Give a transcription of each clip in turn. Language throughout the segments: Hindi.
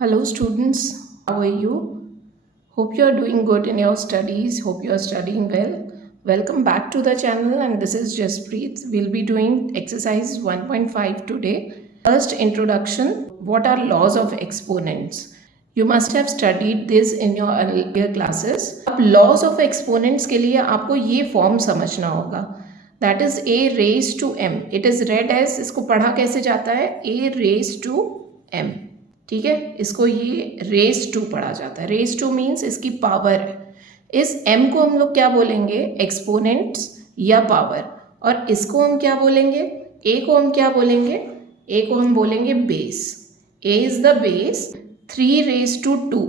Hello, students. How are you? Hope you are doing good in your studies. Hope you are studying well. Welcome back to the channel, and this is Jaspreet. We'll be doing exercise 1.5 today. First, introduction. What are laws of exponents? You must have studied this in your earlier classes. अब laws of exponents के लिए आपको ये form समझना होगा. That is a raised to m. It is read as, इसको पढ़ा कैसे जाता है, a raised to m. ठीक है, इसको ये रेस टू पढ़ा जाता है. रेस टू मीन्स इसकी पावर है. इस m को हम लोग क्या बोलेंगे, एक्सपोनेंट्स या पावर. और इसको हम क्या बोलेंगे, a को हम क्या बोलेंगे, a को हम बोलेंगे base. a is the base. 3 raise to 2,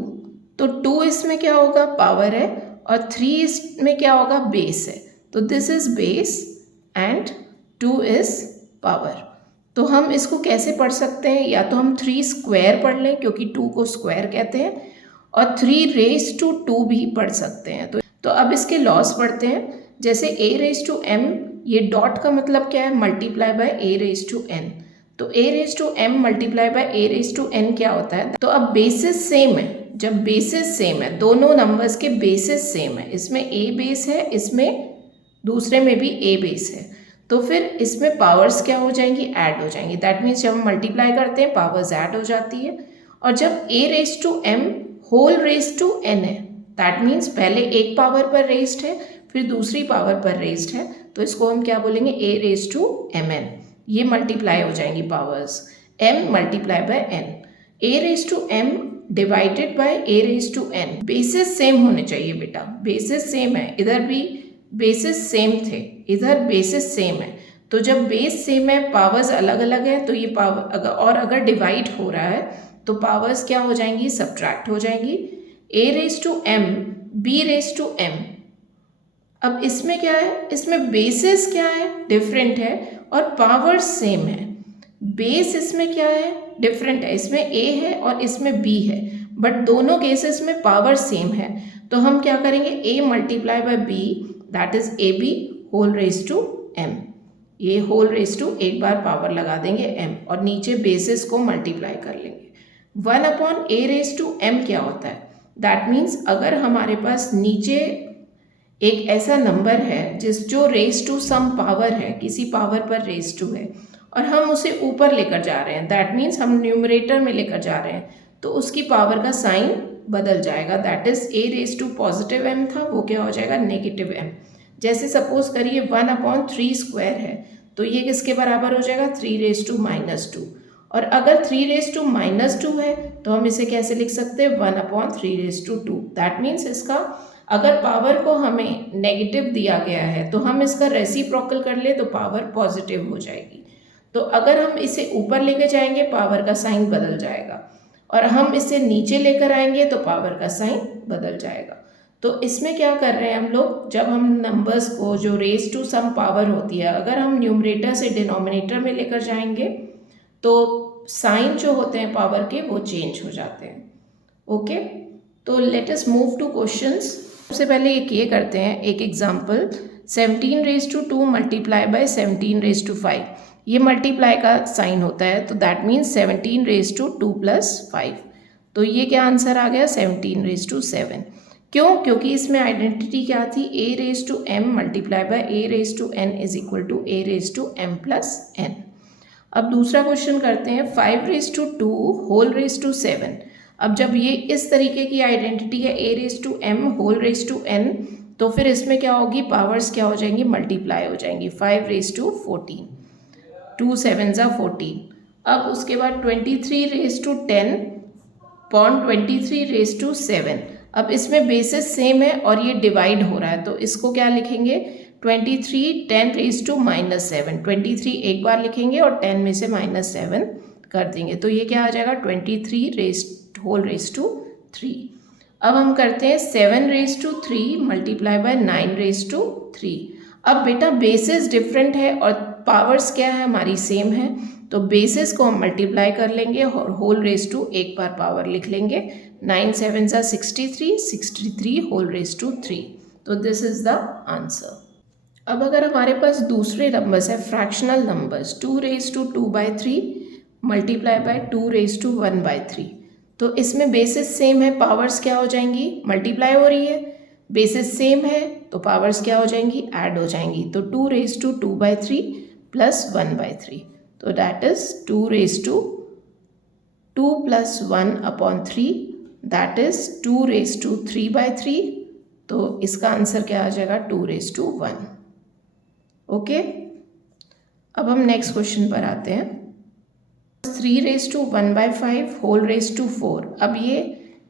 तो 2 इसमें क्या होगा, पावर है, और 3 इसमें क्या होगा, बेस है. तो this is base and 2 is power. तो हम इसको कैसे पढ़ सकते हैं, या तो हम 3 स्क्वायर पढ़ लें क्योंकि 2 को स्क्वायर कहते हैं, और 3 रेस टू 2 भी पढ़ सकते हैं. तो अब इसके लॉस पढ़ते हैं. जैसे a रेस टू m, ये डॉट का मतलब क्या है, multiply by a raise to n. तो a raise to m multiply by a raise to n क्या होता है. तो अब बेसिस सेम है. जब बेसिस सेम है, दोनों नंबर्स के बेसिस सेम है, इसमें a बेस है, इसमें दूसरे में भी a बेस है, तो फिर इसमें पावर्स क्या हो जाएंगी, ऐड हो जाएंगी. दैट मीन्स जब हम मल्टीप्लाई करते हैं पावर्स ऐड हो जाती है. और जब a raise to m whole raise to n है, दैट मीन्स पहले एक पावर पर रेस्ड है, फिर दूसरी पावर पर रेस्ड है, तो इसको हम क्या बोलेंगे, a रेस टू mn. ये मल्टीप्लाई हो जाएंगी powers, m multiply by n. a raise to m divided by a raise to n. Bases same होने चाहिए बेटा, बेसिस सेम है, इधर भी बेसिस सेम थे, इधर बेसिस सेम है. तो जब बेस सेम है, पावर्स अलग अलग है, तो ये पावर अगर डिवाइड हो रहा है तो पावर्स क्या हो जाएंगी, सब्ट्रैक्ट हो जाएंगी. a raise to m, b raise to m. अब इसमें क्या है, इसमें बेसिस क्या है, डिफरेंट है, और पावर्स सेम है. बेस इसमें क्या है, डिफरेंट है, इसमें a है और इसमें b है, बट दोनों केसेस में पावर सेम है. तो हम क्या करेंगे, a multiply by b, that is A B whole raise to m. ये होल रेस टू एक बार पावर लगा देंगे m, और नीचे बेसिस को मल्टीप्लाई कर लेंगे. 1 upon a raise to m क्या होता है, दैट मीन्स अगर हमारे पास नीचे एक ऐसा नंबर है जो रेस टू सम पावर है, किसी पावर पर रेस टू है, और हम उसे ऊपर लेकर जा रहे हैं, दैट मीन्स हम न्यूमरेटर में लेकर जा रहे हैं, तो उसकी पावर का साइन बदल जाएगा. That is a raise to positive m था, वो क्या हो जाएगा, नेगेटिव m. जैसे सपोज करिए 1 अपॉन 3 स्क्वायर है, तो ये किसके बराबर हो जाएगा, 3 रेस टू माइनस 2. और अगर 3 रेस टू माइनस 2 है, तो हम इसे कैसे लिख सकते हैं, 1 upon 3 raise to 2. That means इसका अगर पावर को हमें नेगेटिव दिया गया है, तो हम इसका रेसिप्रोकल कर ले तो पावर पॉजिटिव हो जाएगी. तो अगर हम इसे ऊपर लेके जाएंगे, पावर का साइन बदल जाएगा, और हम इसे नीचे लेकर आएंगे तो पावर का साइन बदल जाएगा. तो इसमें क्या कर रहे हैं हम लोग, जब हम नंबर्स को जो रेस टू सम पावर होती है, अगर हम न्यूमरेटर से डिनोमिनेटर में लेकर जाएंगे, तो साइन जो होते हैं पावर के वो चेंज हो जाते हैं. ओके, तो let us move to questions. सबसे पहले ये करते हैं एक example. 17 raise to 2 multiply by 17 raise to 5. ये मल्टीप्लाई का साइन होता है, तो that means 17 raise to 2 plus 5. तो ये क्या आंसर आ गया, 17 रेस टू 7. क्यों, क्योंकि इसमें आइडेंटिटी क्या थी, a raise to m multiply by a raise to n is equal to a raise to m plus n. अब दूसरा क्वेश्चन करते हैं. 5 raise to 2 whole raise to 7. अब जब ये इस तरीके की आइडेंटिटी है, a raise to m whole raise to n, तो फिर इसमें क्या होगी, पावर्स क्या हो जाएंगी, मल्टीप्लाई हो जाएंगी. 5 रेस टू 14, 2 7 ज़ा 14. अब उसके बाद 23 raise to 10 upon 23 raise to 7. अब इसमें बेसिस सेम है और ये डिवाइड हो रहा है, तो इसको क्या लिखेंगे, 23 10 रेस टू माइनस 7. 23 एक बार लिखेंगे और 10 में से माइनस 7 कर देंगे, तो ये क्या आ जाएगा, 23 रेस होल रेस टू 3. अब हम करते हैं 7 raise to 3 multiply by 9 raise to 3. अब बेटा बेसिस डिफरेंट है और पावर्स क्या है, हमारी सेम है, तो बेसिस को हम मल्टीप्लाई कर लेंगे और होल रेस टू एक बार पावर लिख लेंगे. 9 7 ज़ा 63, 63 होल रेस टू 3. तो दिस इज द आंसर. अब अगर हमारे पास दूसरे नंबर्स है, fractional numbers, 2 raise to 2 by 3 multiply by 2 raise to 1 by 3. तो इसमें बेसिस सेम है, पावर्स क्या हो जाएंगी, मल्टीप्लाई हो रही है, बेसिस सेम है तो पावर्स क्या हो जाएंगी, ऐड हो जाएंगी। तो 2 रेज टू 2/3 प्लस 1/3, तो that is 2 raise to 2 plus 1/3, that is 2 raise to 3/3। तो इसका आंसर क्या आ जाएगा, 2 रेज टू 1। ओके, अब हम नेक्स्ट क्वेश्चन पर आते हैं। 3 raise to 1/5 whole raise to 4। अब ये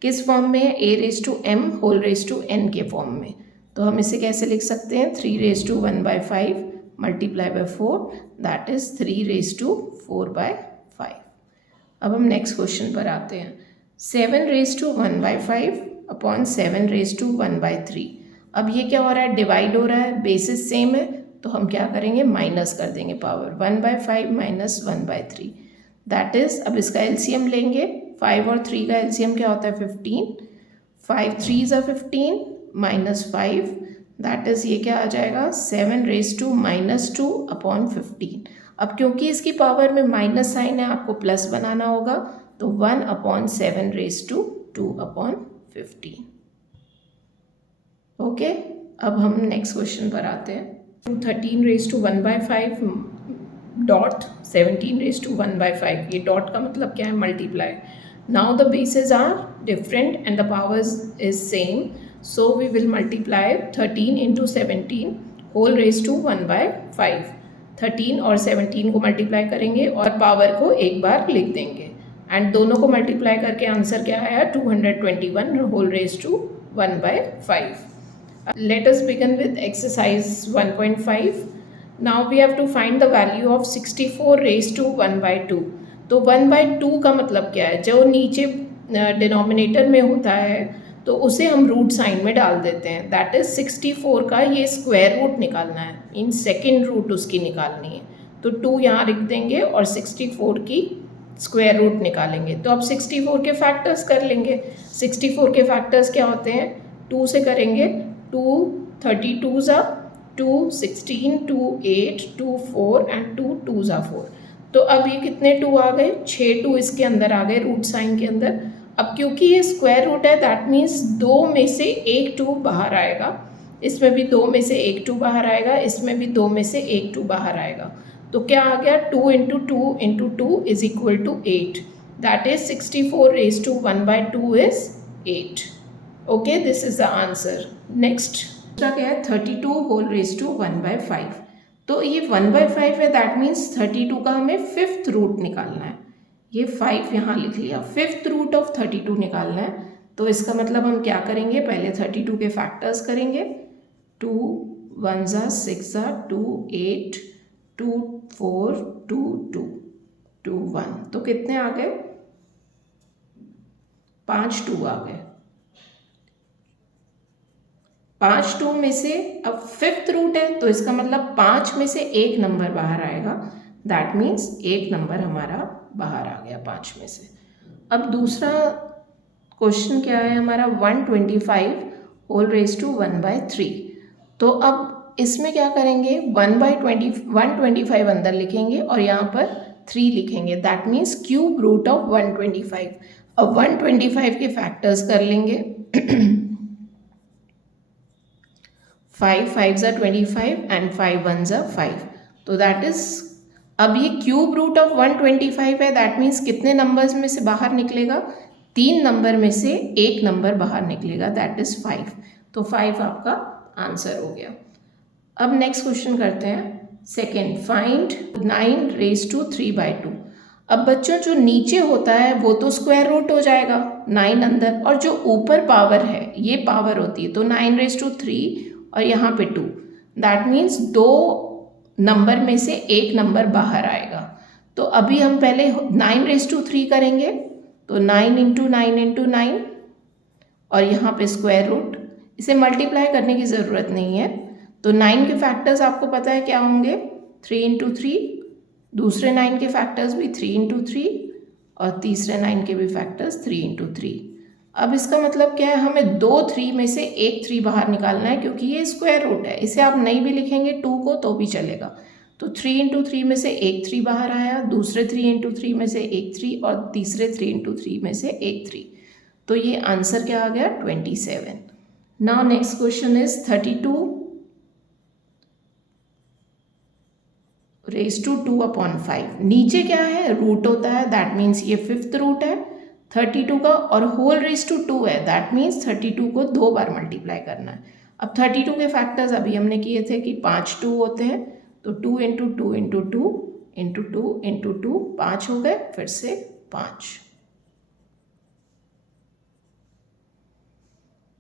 किस फॉर्म में है, a raise to m whole raise to n के फॉर्म में। तो हम इसे कैसे लिख सकते हैं, 3 raise to 1/5 multiply by 4, that is 3 raise to 4/5। अब हम नेक्स्ट क्वेश्चन पर आते हैं। 7 raise to 1/5 upon 7 raise to 1/3। अब ये क्या हो रहा है, डिवाइड हो रहा है, बेसिस सेम है तो हम क्या करेंगे, माइनस कर देंगे पावर, 1/5 माइनस 1/3, दैट इज, अब इसका एलसीएम लेंगे, 5 और 3 का एलसीएम क्या होता है, 15, 5 3 ज़ा 15 माइनस 5, दैट इज ये क्या आ जाएगा, 7 रेज टू -2 अपॉन 15। अब क्योंकि इसकी पावर में माइनस साइन है आपको प्लस बनाना होगा, तो 1/7 रेज टू 2/15। ओके, अब हम नेक्स्ट क्वेश्चन पर आते हैं। 13 raise to 1/5 dot 17 raise to 1/5, ये डॉट का मतलब क्या है, multiply. Now the bases are different and the powers is same, so we will multiply 13 into 17 whole raise to 1/5। 13 और 17 को मल्टीप्लाई करेंगे और पावर को एक बार लिख देंगे, एंड दोनों को मल्टीप्लाई करके आंसर क्या आया, 221 whole raise to 1/5। Let us begin with exercise 1.5. Now we have to find the value of 64 raised to 1/2. तो 1/2 का मतलब क्या है, जो नीचे डिनोमिनेटर में होता है तो उसे हम रूट साइन में डाल देते हैं, दैट इज 64 का ये स्क्वायर रूट निकालना है, इन सेकेंड रूट उसकी निकालनी है। तो 2 यहाँ लिख देंगे और 64 की स्क्वायर रूट निकालेंगे। तो अब 64 के फैक्टर्स कर लेंगे। 64 के फैक्टर्स क्या होते हैं, 2 से करेंगे, 2 32 ज़ा 2, 16, 2 8, 2 4 एंड 2 2 ज़ा 4। तो अब ये कितने 2 आ गए, 6 2 इसके अंदर आ गए रूट साइन के अंदर। अब क्योंकि ये स्क्वायर रूट है, दैट मीन्स 2 में से एक 2 बाहर आएगा, इसमें भी 2 में से एक 2 बाहर आएगा, इसमें भी 2 में से एक 2 बाहर आएगा। तो क्या आ गया, 2 into 2 into 2 is equal to 8, that is 64 raise to 1/2 is 8। Okay, this is the answer. Next दूसरा क्या है, 32 होल रेज टू 1/5। तो ये 1/5 है, दैट मीन्स 32 का हमें 5th रूट निकालना है। ये 5 यहाँ लिख लिया, 5th रूट ऑफ 32 निकालना है। तो इसका मतलब हम क्या करेंगे, पहले 32 के फैक्टर्स करेंगे, 2 1 ज़ा 6 ज़ा 2 8 2 4 2 2 2 1, तो कितने आ गए, 5 2 आ गए। 5 2 में से अब 5th रूट है तो इसका मतलब 5 में से एक नंबर बाहर आएगा, दैट मीन्स एक नंबर हमारा बाहर आ गया 5 में से। अब दूसरा क्वेश्चन क्या है हमारा, 125 होल रेज टू 1/3। तो अब इसमें क्या करेंगे, 125 अंदर लिखेंगे और यहाँ पर 3 लिखेंगे, that means cube root of 125। अब 125 के फैक्टर्स कर लेंगे, 5 5 ज़ा 25 एंड 5 1 ज़ा 5, तो दैट इज, अब ये क्यूब रूट ऑफ 125 है, दैट मीन्स कितने नंबर्स में से बाहर निकलेगा, 3 नंबर में से एक नंबर बाहर निकलेगा, दैट इज 5। तो 5 आपका आंसर हो गया। अब नेक्स्ट क्वेश्चन करते हैं, सेकेंड, फाइंड 9 रेज टू 3/2। अब बच्चों जो नीचे होता है वो तो स्क्वायर रूट हो जाएगा 9 अंदर, और जो ऊपर पावर है ये पावर होती है, तो 9 रेज टू 3 और यहाँ पे 2, दैट मीन्स 2 नंबर में से एक नंबर बाहर आएगा। तो अभी हम पहले 9 रेज टू 3 करेंगे, तो 9 इंटू 9 इंटू 9 और यहाँ पे स्क्वायर रूट, इसे मल्टीप्लाई करने की ज़रूरत नहीं है। तो 9 के फैक्टर्स आपको पता है क्या होंगे, 3 इंटू 3, दूसरे 9 के फैक्टर्स भी 3 इंटू 3 और तीसरे 9 के भी फैक्टर्स 3 इंटू 3। अब इसका मतलब क्या है, हमें 2 3 में से एक 3 बाहर निकालना है, क्योंकि ये स्क्वायर रूट है, इसे आप नहीं भी लिखेंगे 2 को तो भी चलेगा। तो 3 इंटू 3 में से एक 3 बाहर आया, दूसरे 3 इंटू 3 में से एक 3 और तीसरे 3 इंटू 3 में से एक 3। तो ये आंसर क्या आ गया 27। Now next question is 32 raise to 2/5। नीचे क्या है, रूट होता है, दैट मीन्स ये फिफ्थ रूट है 32 का, और होल रेज टू 2 है, दैट मीन्स 32 को 2 बार मल्टीप्लाई करना है। अब 32 के फैक्टर्स अभी हमने किए थे कि 5 2 होते हैं, तो 2 इंटू 2 इंटू 2 इंटू 2 इंटू 2 5 हो गए, फिर से 5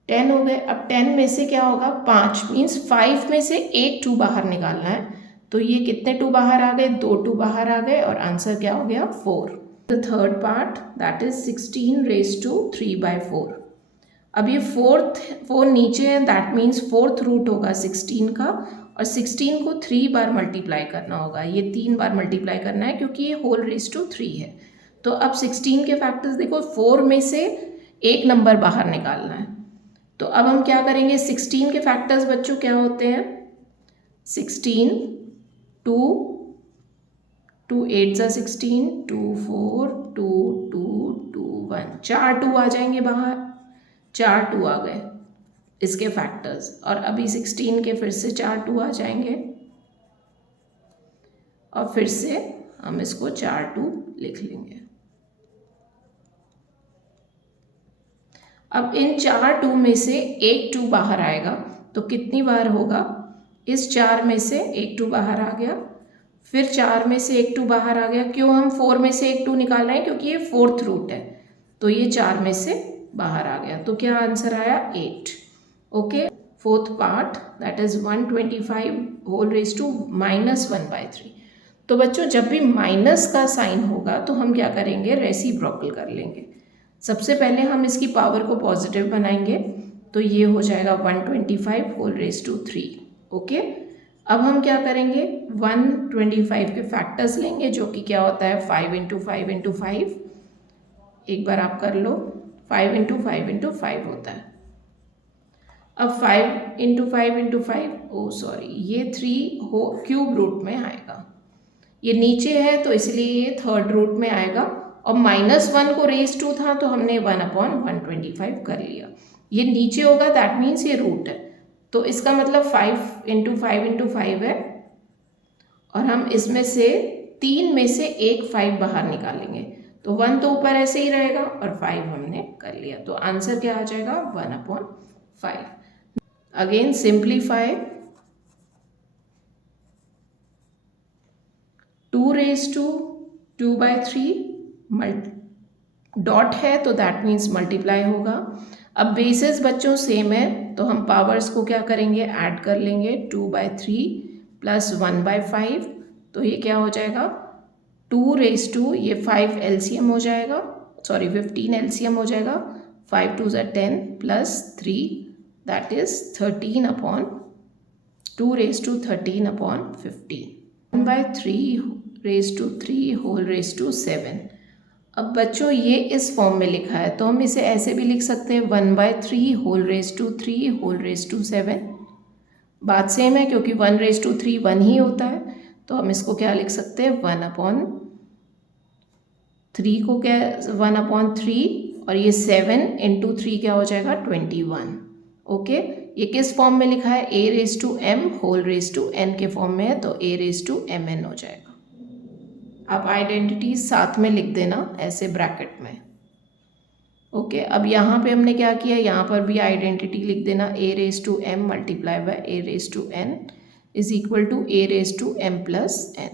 10 हो गए। अब 10 में से क्या होगा, 5 मीन्स 5 में से एक 2 बाहर निकालना है, तो ये कितने 2 बाहर आ गए, 2 2 बाहर आ गए, और आंसर क्या हो गया 4। The third part that is 16 raise to 3/4। अब ये 4 नीचे है, दैट मीन्स फोर्थ रूट होगा 16 का, और 16 को 3 बार मल्टीप्लाई करना होगा, ये 3 बार मल्टीप्लाई करना है क्योंकि ये होल रेज टू 3 है। तो अब 16 के फैक्टर्स देखो, 4 में से एक नंबर बाहर निकालना है, तो अब हम क्या करेंगे, 16 के फैक्टर्स बच्चों क्या होते हैं, 16 2 2 8 सा 16 2 4 2 2 2 1, 4 2 आ जाएंगे बाहर, 4 2 आ गए इसके फैक्टर्स, और अभी 16 के फिर से 4 2 आ जाएंगे, और फिर से हम इसको 4 2 लिख लेंगे। अब इन 4 2 में से एक 2 बाहर आएगा, तो कितनी बार होगा, इस 4 में से एक 2 बाहर आ गया, फिर 4 में से एक 2 बाहर आ गया, क्यों हम 4 में से एक 2 निकाल रहे हैं, क्योंकि ये फोर्थ रूट है, तो ये 4 में से बाहर आ गया, तो क्या आंसर आया 8। Okay, fourth part that is 125 whole raise to -1/3। तो बच्चों जब भी माइनस का साइन होगा तो हम क्या करेंगे, रेसिप्रोकल कर लेंगे। सबसे पहले हम इसकी पावर को पॉजिटिव बनाएंगे, तो ये हो जाएगा 125 होल रेज टू 3। ओके, अब हम क्या करेंगे, 125 के फैक्टर्स लेंगे, जो कि क्या होता है 5 इंटू 5 इंटू 5, एक बार आप कर लो, 5 इंटू 5 इंटू 5 होता है। अब 5 इंटू 5 इंटू 5, ओ सॉरी, ये 3 हो क्यूब रूट में आएगा, ये नीचे है तो इसलिए ये थर्ड रूट में आएगा, और -1 को रेज टू था तो हमने 1/125 कर लिया, ये नीचे होगा, दैट मीन्स ये रूट है, तो इसका मतलब 5 इंटू 5 इंटू 5 है, और हम इसमें से 3 में से एक 5 बाहर निकालेंगे, तो 1 तो ऊपर ऐसे ही रहेगा, और 5 हमने कर लिया, तो आंसर क्या आ जाएगा 1/5। Again simplify, 2 raise to 2/3 dot है तो दैट मीन्स मल्टीप्लाई होगा। अब बेसिस बच्चों सेम है, तो हम पावर्स को क्या करेंगे, ऐड कर लेंगे, 2/3 प्लस 1/5, तो ये क्या हो जाएगा 2 रेज टू, ये 5 एलसीएम हो जाएगा, सॉरी 15 एलसीएम हो जाएगा, 5 2 ज़ा 10 plus 3 that is 2 raise to 13/15, 1/3 raise to 3 whole raise to 7। अब बच्चों ये इस फॉर्म में लिखा है, तो हम इसे ऐसे भी लिख सकते हैं 1/3 whole raise to 3 whole raise to 7। बात सेम है क्योंकि 1 रेज टू 3 1 ही होता है, तो हम इसको क्या लिख सकते हैं 1/3 को क्या 1/3, और ये 7 इंटू 3 क्या हो जाएगा 21। ओके, ये किस फॉर्म में लिखा है, a raise to m whole raise to n के फॉर्म में है, तो a रेज टू mn हो जाएगा। आप आइडेंटिटी साथ में लिख देना ऐसे ब्रैकेट में। ओके, अब यहाँ पे हमने क्या किया, यहाँ पर भी आइडेंटिटी लिख देना, a raise to m multiply by a raise to n is equal to a raise to m plus n।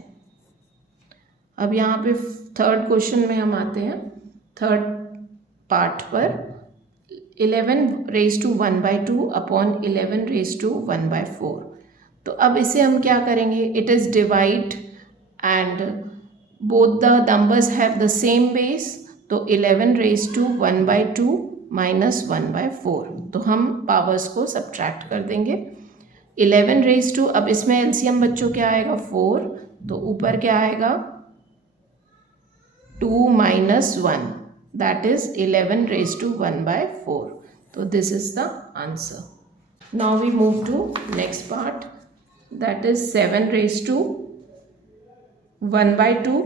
अब यहाँ पे थर्ड क्वेश्चन में हम आते हैं, थर्ड पार्ट पर, 11 raise to 1/2 upon 11 raise to 1/4। तो अब इसे हम क्या करेंगे, it is divide and both the numbers have the same base, तो 11 रेज टू 1/2 माइनस 1/4, तो हम पावर्स को सब्ट्रैक्ट कर देंगे। 11 रेज टू, अब इसमें एलसीएम बच्चों क्या आएगा 4, तो ऊपर क्या आएगा 2 minus 1, that is 11 raised to 1/4. So this is the answer. Now we move to next part, that is 7 raised to 1 by 2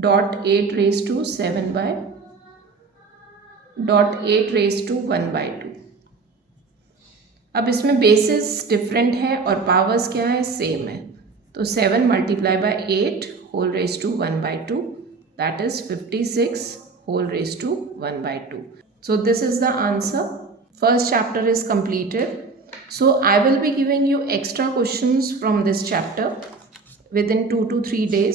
dot 8 raised to 7 by dot 8 raised to 1 by 2. अब इसमें बेसिस डिफरेंट है और पावर्स क्या है, सेम है. तो 7 multiply by 8 whole raise to 1 by 2, that is 56 whole raised to 1 by 2. So this is the answer. First chapter is completed. So I will be giving you extra questions from this chapter within 2 to 3 days.